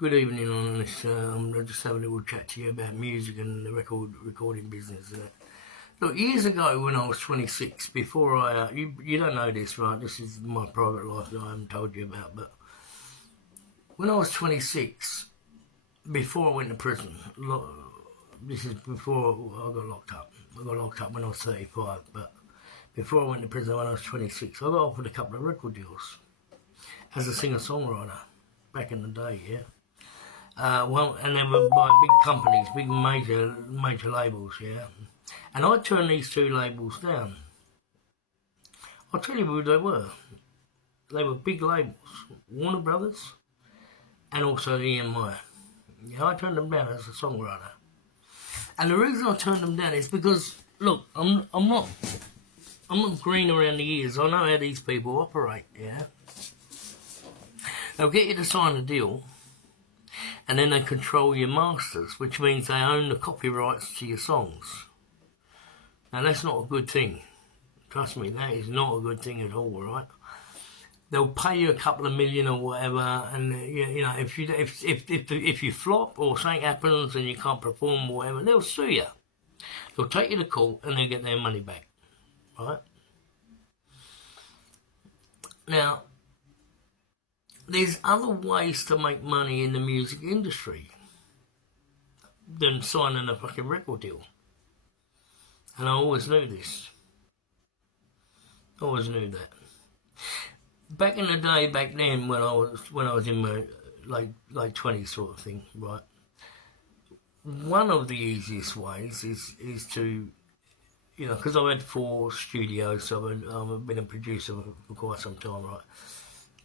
Good evening on this. I'll just have a little chat to you about music and the recording business. Look, years ago when I was 26, before you don't know this, right? This is my private life that I haven't told you about. But when I was 26, before I went to prison, this is before I got locked up. I got locked up when I was 35, but before I went to prison when I was 26, I got offered a couple of record deals as a singer-songwriter back in the day, yeah. And they were by big companies, big major labels, yeah. And I turned these two labels down. I'll tell you who they were. They were big labels, Warner Brothers, and also EMI. Yeah, I turned them down as a songwriter. And the reason I turned them down is because, look, I'm not green around the ears. I know how these people operate, yeah. They'll get you to sign a deal, and then they control your masters, which means they own the copyrights to your songs. Now, that's not a good thing. Trust me, that is not a good thing at all, right? They'll pay you a couple of million or whatever, and you know, if you flop or something happens and you can't perform or whatever, they'll sue you. They'll take you to court and they'll get their money back, right? Now, there's other ways to make money in the music industry than signing a fucking record deal. And I always knew this. Always knew that. Back in the day, back then, when I was in my late 20s sort of thing, right? One of the easiest ways is to, you know, because I had 4 studios, so I've been a producer for quite some time, right?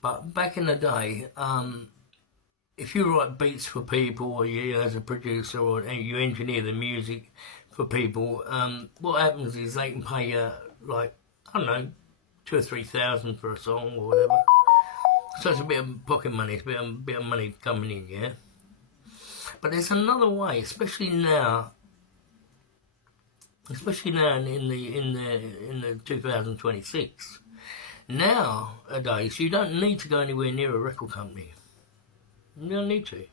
But back in the day, if you write beats for people, or you as a producer, or you engineer the music for people, what happens is they can pay you, like, I don't know, 2,000 or 3,000 for a song or whatever. So it's a bit of pocket money, it's a bit of money coming in, yeah. But there's another way, especially now in the 2026. Nowadays, you don't need to go anywhere near a record company. You don't need to.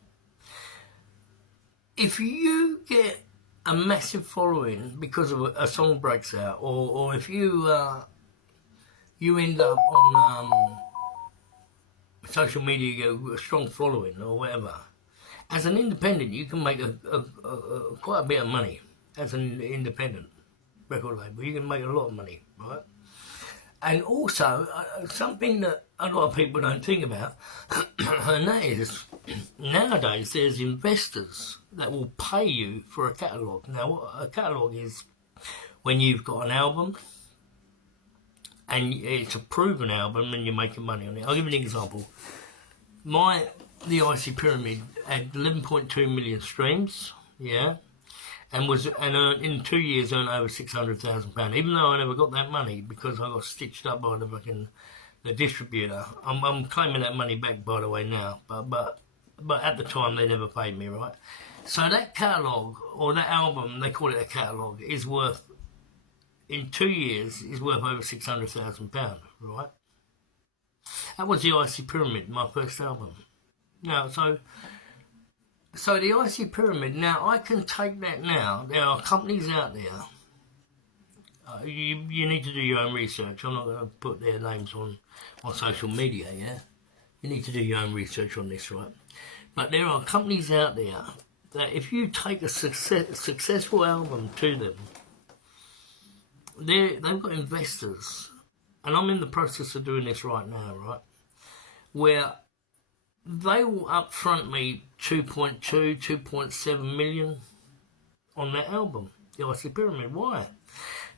If you get a massive following because of a song breaks out, or if you end up on social media, you get a strong following or whatever, as an independent, you can make quite a bit of money as an independent record label. You can make a lot of money, right? And also, something that a lot of people don't think about, and that is, nowadays there's investors that will pay you for a catalogue. Now, what a catalogue is, when you've got an album, and it's a proven album, and you're making money on it. I'll give you an example. The Icy Pyramid had 11.2 million streams, yeah, and in 2 years earned over £600,000. Even though I never got that money because I got stitched up by the distributor. I'm claiming that money back, by the way, now. But at the time they never paid me, right? So that catalogue, or that album, they call it a catalogue, is worth, in 2 years, is worth over £600,000, right? That was the Icy Pyramid, my first album. Now, so the Icy Pyramid, now I can take that now. There are companies out there. You need to do your own research. I'm not going to put their names on social media, yeah? You need to do your own research on this, right? But there are companies out there that if you take a successful album to them, they've got investors. And I'm in the process of doing this right now, right? Where they will upfront me 2.2, 2.7 million on that album, the Icy Pyramid. Why?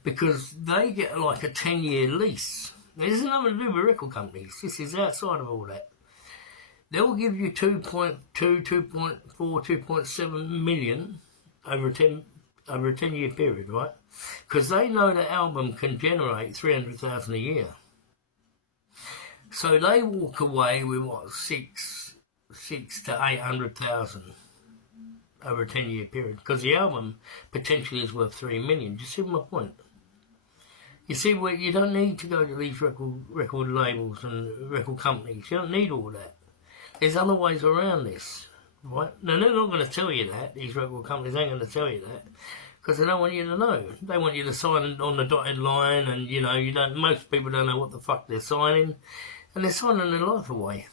Because they get like a 10-year lease. Now, this has nothing to do with record companies. This is outside of all that. They will give you 2.2, 2.4, 2.7 million over a 10-year period, right? Because they know the album can generate 300,000 a year. So they walk away with what, 6 to 800,000 over a 10-year period, because the album potentially is worth 3 million. Do you see my point? You see, where you don't need to go to these record labels and record companies. You don't need all that. There's other ways around this, right? Now, they're not going to tell you that. These record companies ain't going to tell you that because they don't want you to know. They want you to sign on the dotted line, and you know, most people don't know what the fuck they're signing, and they're signing their life away.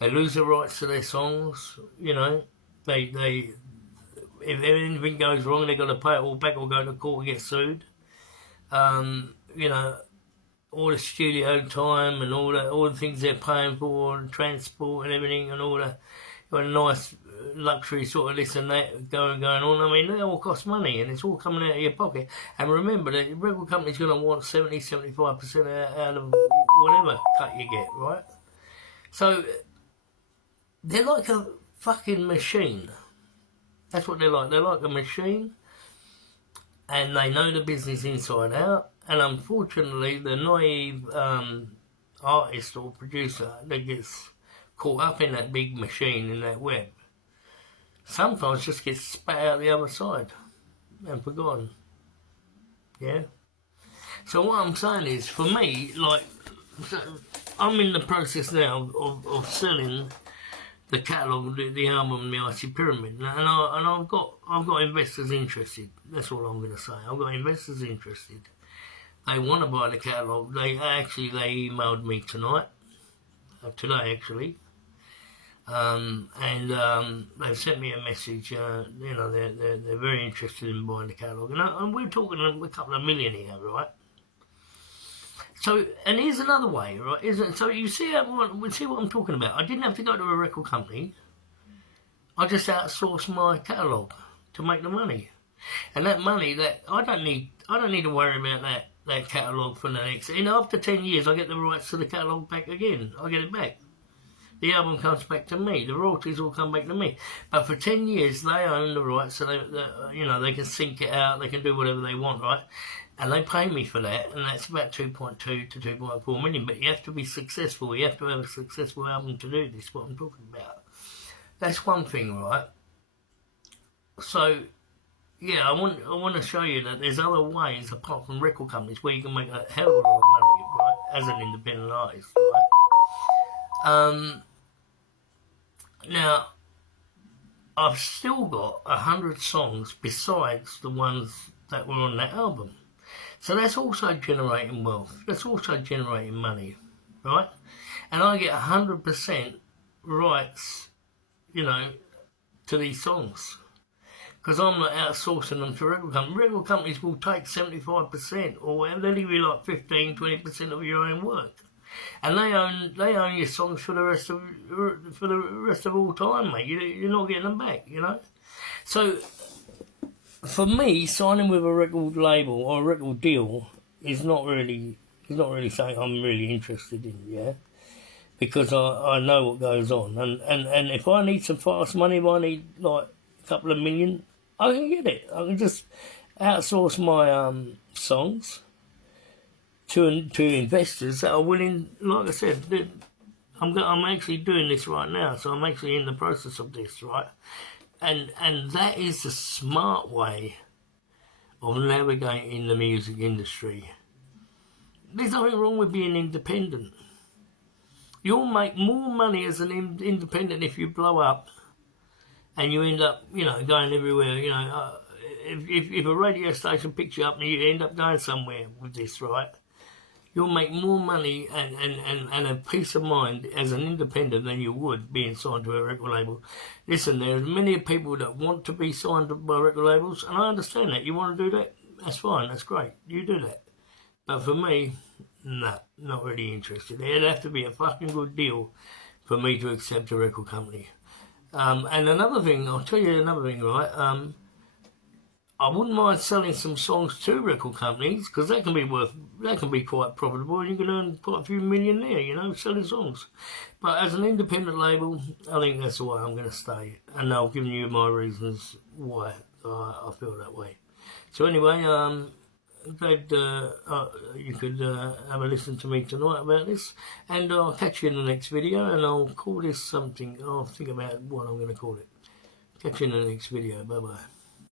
They lose the rights to their songs, you know. If anything goes wrong, they've got to pay it all back or go to court and get sued. You know, all the studio time and all the things they're paying for, and transport and everything, and all the nice luxury sort of this and that going on. I mean, they all cost money, and it's all coming out of your pocket. And remember, the record company's going to want 70-75% out of whatever cut you get, right? So they're like a fucking machine. That's what they're like. They're like a machine, and they know the business inside out. And unfortunately, the naive artist or producer that gets caught up in that big machine, in that web, sometimes just gets spat out the other side and forgotten. Yeah? So what I'm saying is, for me, like, I'm in the process now of selling the catalogue, the album, the Icy Pyramid, and I've got investors interested. That's all I'm going to say. I've got investors interested. They want to buy the catalogue. They emailed me tonight, today actually, and they've sent me a message. You know, they're very interested in buying the catalogue, and we're talking a couple of million here, right? So, and here's another way, right? So you see what I'm talking about. I didn't have to go to a record company. I just outsourced my catalogue to make the money, and that money that I don't need to worry about that catalogue for the next. And after 10 years, I get the rights to the catalogue back again. I get it back. The album comes back to me. The royalties all come back to me. But for 10 years, they own the rights, so they can sync it out. They can do whatever they want, right? And they pay me for that, and that's about 2.2 to 2.4 million. But you have to be successful. You have to have a successful album to do this. What I'm talking about. That's one thing, right? So, yeah, I want to show you that there's other ways apart from record companies where you can make a hell of a lot of money, right? As an independent artist, right? Now, I've still got 100 songs besides the ones that were on that album. So that's also generating wealth. That's also generating money, right? And I get 100% rights, you know, to these songs. Because I'm not outsourcing them to record companies. Record companies will take 75% or whatever. They'll give you like 15-20% of your own work. And they own your songs for the rest of all time, mate. You're not getting them back, you know. So for me, signing with a record label or a record deal is not really something I'm really interested in, yeah. Because I know what goes on, and if I need some fast money, if I need like a couple of million, I can get it. I can just outsource my songs to investors that are willing. Like I said, I'm actually doing this right now, so I'm actually in the process of this, right? And that is the smart way of navigating the music industry. There's nothing wrong with being independent. You'll make more money as an independent if you blow up and you end up, you know, going everywhere. You know, if a radio station picks you up and you end up going somewhere with this, right? You'll make more money and a peace of mind as an independent than you would being signed to a record label. Listen, there's many people that want to be signed by record labels, and I understand that. You want to do that? That's fine, that's great. You do that. But for me, no, not really interested. It'd have to be a fucking good deal for me to accept a record company. And another thing, I'll tell you another thing, right? I wouldn't mind selling some songs to record companies because that can be quite profitable, and you can earn quite a few million there, you know, selling songs. But as an independent label, I think that's the way I'm going to stay, and I've given you my reasons why I feel that way. So anyway, glad you could have a listen to me tonight about this, and I'll catch you in the next video, and I'll call this something. I'll think about what I'm going to call it. Catch you in the next video. Bye bye.